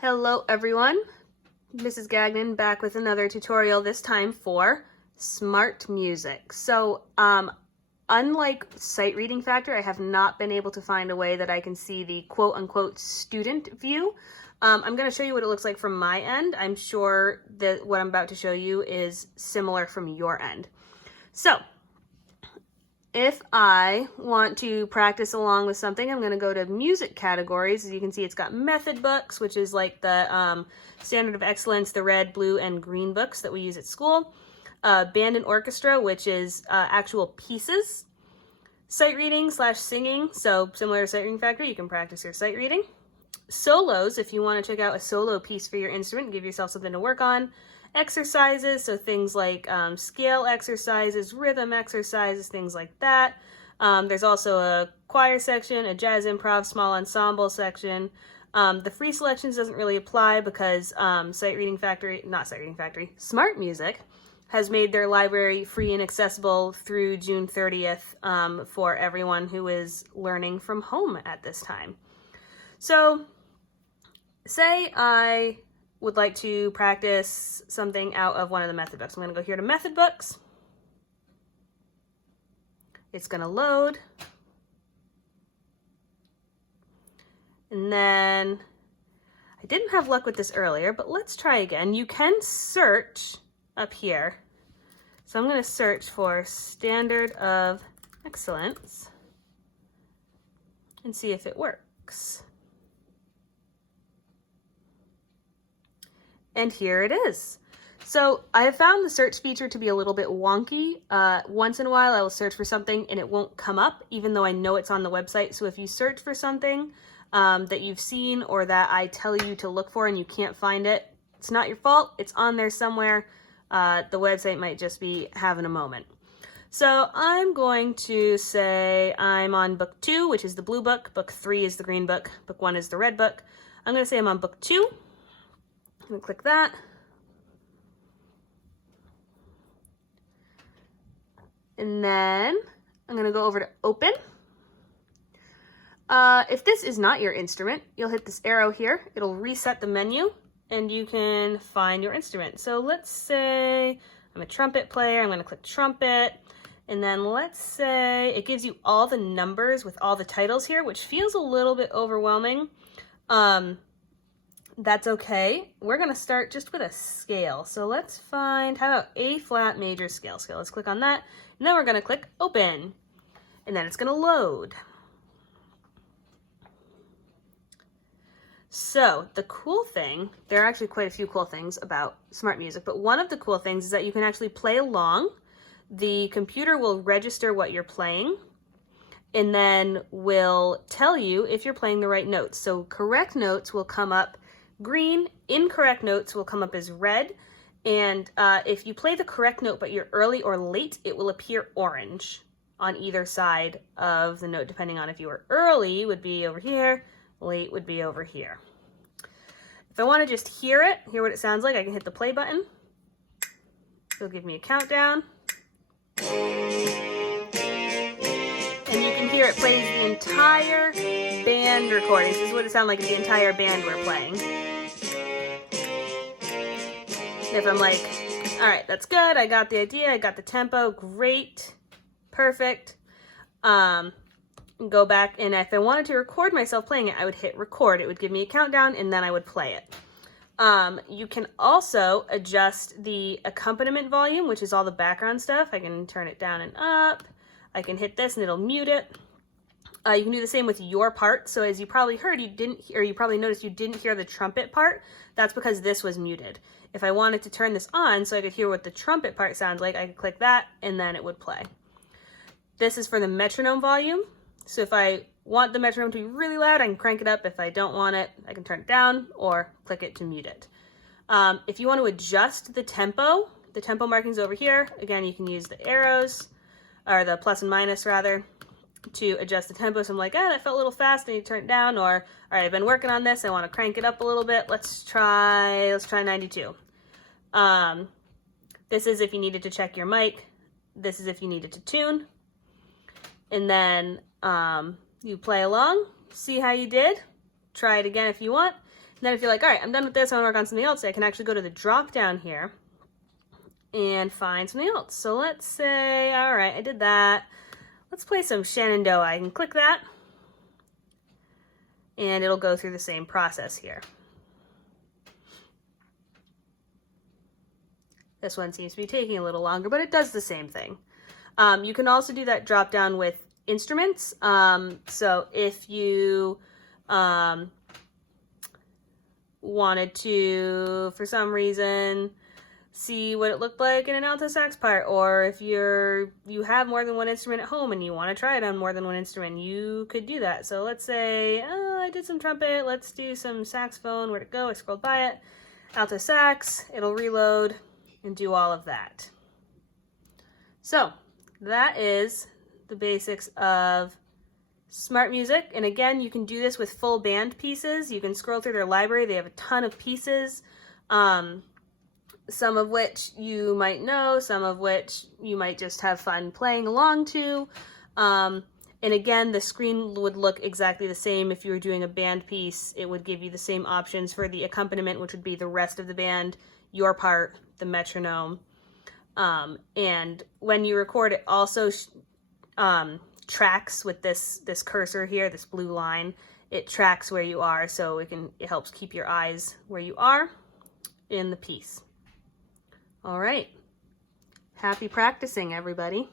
Hello everyone, Mrs. Gagnon back with another tutorial, this time for SmartMusic. So unlike Sight Reading Factor, I have not been able to find a way that I can see the quote-unquote student view. I'm going to show you what it looks like from my end. I'm sure that what I'm about to show you is similar from your end. So if I want to practice along with something, I'm going to go to music categories. As you can see, it's got method books, which is like the standard of excellence, the red, blue, and green books that we use at school. Band and orchestra, which is actual pieces. Sight reading / singing, so similar to Sight Reading Factor, you can practice your sight reading. Solos, if you want to check out a solo piece for your instrument, give yourself something to work on. Exercises, so things like scale exercises, rhythm exercises, things like that. There's also a choir section, a jazz improv, small ensemble section. The free selections doesn't really apply because SmartMusic has made their library free and accessible through June 30th for everyone who is learning from home at this time. So say I would like to practice something out of one of the method books. I'm going to go here to method books. It's going to load. And then I didn't have luck with this earlier, but let's try again. You can search up here. So I'm going to search for standard of excellence and see if it works. And here it is. So I have found the search feature to be a little bit wonky. Once in a while I will search for something and it won't come up even though I know it's on the website. So if you search for something that you've seen or that I tell you to look for and you can't find it, it's not your fault. It's on there somewhere. The website might just be having a moment. So I'm going to say I'm on book 2, which is the blue book. Book 3 is the green book. Book 1 is the red book. I'm going to say I'm on book 2. I'm going to click that. And then I'm going to go over to open. If this is not your instrument, you'll hit this arrow here. It'll reset the menu and you can find your instrument. So let's say I'm a trumpet player. I'm going to click trumpet. And then let's say it gives you all the numbers with all the titles here, which feels a little bit overwhelming. That's okay. We're going to start just with a scale. So let's find, how about A flat major scale? Let's click on that. And then we're going to click open. And then it's going to load. So the cool thing, there are actually quite a few cool things about SmartMusic, but one of the cool things is that you can actually play along. The computer will register what you're playing and then will tell you if you're playing the right notes. So correct notes will come up green, incorrect notes will come up as red, and if you play the correct note but you're early or late, it will appear orange on either side of the note, depending on if you were early would be over here, late would be over here. If I want to just hear what it sounds like, I can hit the play button. It'll give me a countdown. And you can hear it plays the entire band recordings. This is what it sounds like if the entire band were playing. If I'm like, all right, that's good. I got the idea. I got the tempo. Great. Perfect. Go back, and if I wanted to record myself playing it, I would hit record. It would give me a countdown, and then I would play it. You can also adjust the accompaniment volume, which is all the background stuff. I can turn it down and up. I can hit this, and it'll mute it. You can do the same with your part. So as you probably heard, you probably noticed you didn't hear the trumpet part. That's because this was muted. If I wanted to turn this on so I could hear what the trumpet part sounds like, I could click that, and then it would play. This is for the metronome volume. So if I want the metronome to be really loud, I can crank it up. If I don't want it, I can turn it down or click it to mute it. If you want to adjust the tempo markings over here, again, you can use the arrows, or the plus and minus rather, to adjust the tempo. So I'm like, that felt a little fast, I need to turn it down, or, all right, I've been working on this, I want to crank it up a little bit. Let's try 92. This is if you needed to check your mic. This is if you needed to tune. And then you play along, see how you did, try it again if you want. Then if you're like, all right, I'm done with this, I want to work on something else, I can actually go to the drop down here and find something else. So let's say, all right, I did that. Let's play some Shenandoah. I can click that and it'll go through the same process here. This one seems to be taking a little longer, but it does the same thing. You can also do that drop down with instruments. So if you wanted to, for some reason, see what it looked like in an alto sax part, or if you have more than one instrument at home and you want to try it on more than one instrument, you could do that. So let's say I did some trumpet, let's do some saxophone. Where'd it go? I scrolled by it. Alto sax, it'll reload and do all of that. So that is the basics of SmartMusic. And again, you can do this with full band pieces. You can scroll through their library. They have a ton of pieces, some of which you might know, some of which you might just have fun playing along to. And again, the screen would look exactly the same if you were doing a band piece. It would give you the same options for the accompaniment, which would be the rest of the band, your part, the metronome. And when you record, it also tracks with this cursor here, this blue line. It tracks where you are, so it helps keep your eyes where you are in the piece. All right. Happy practicing, everybody.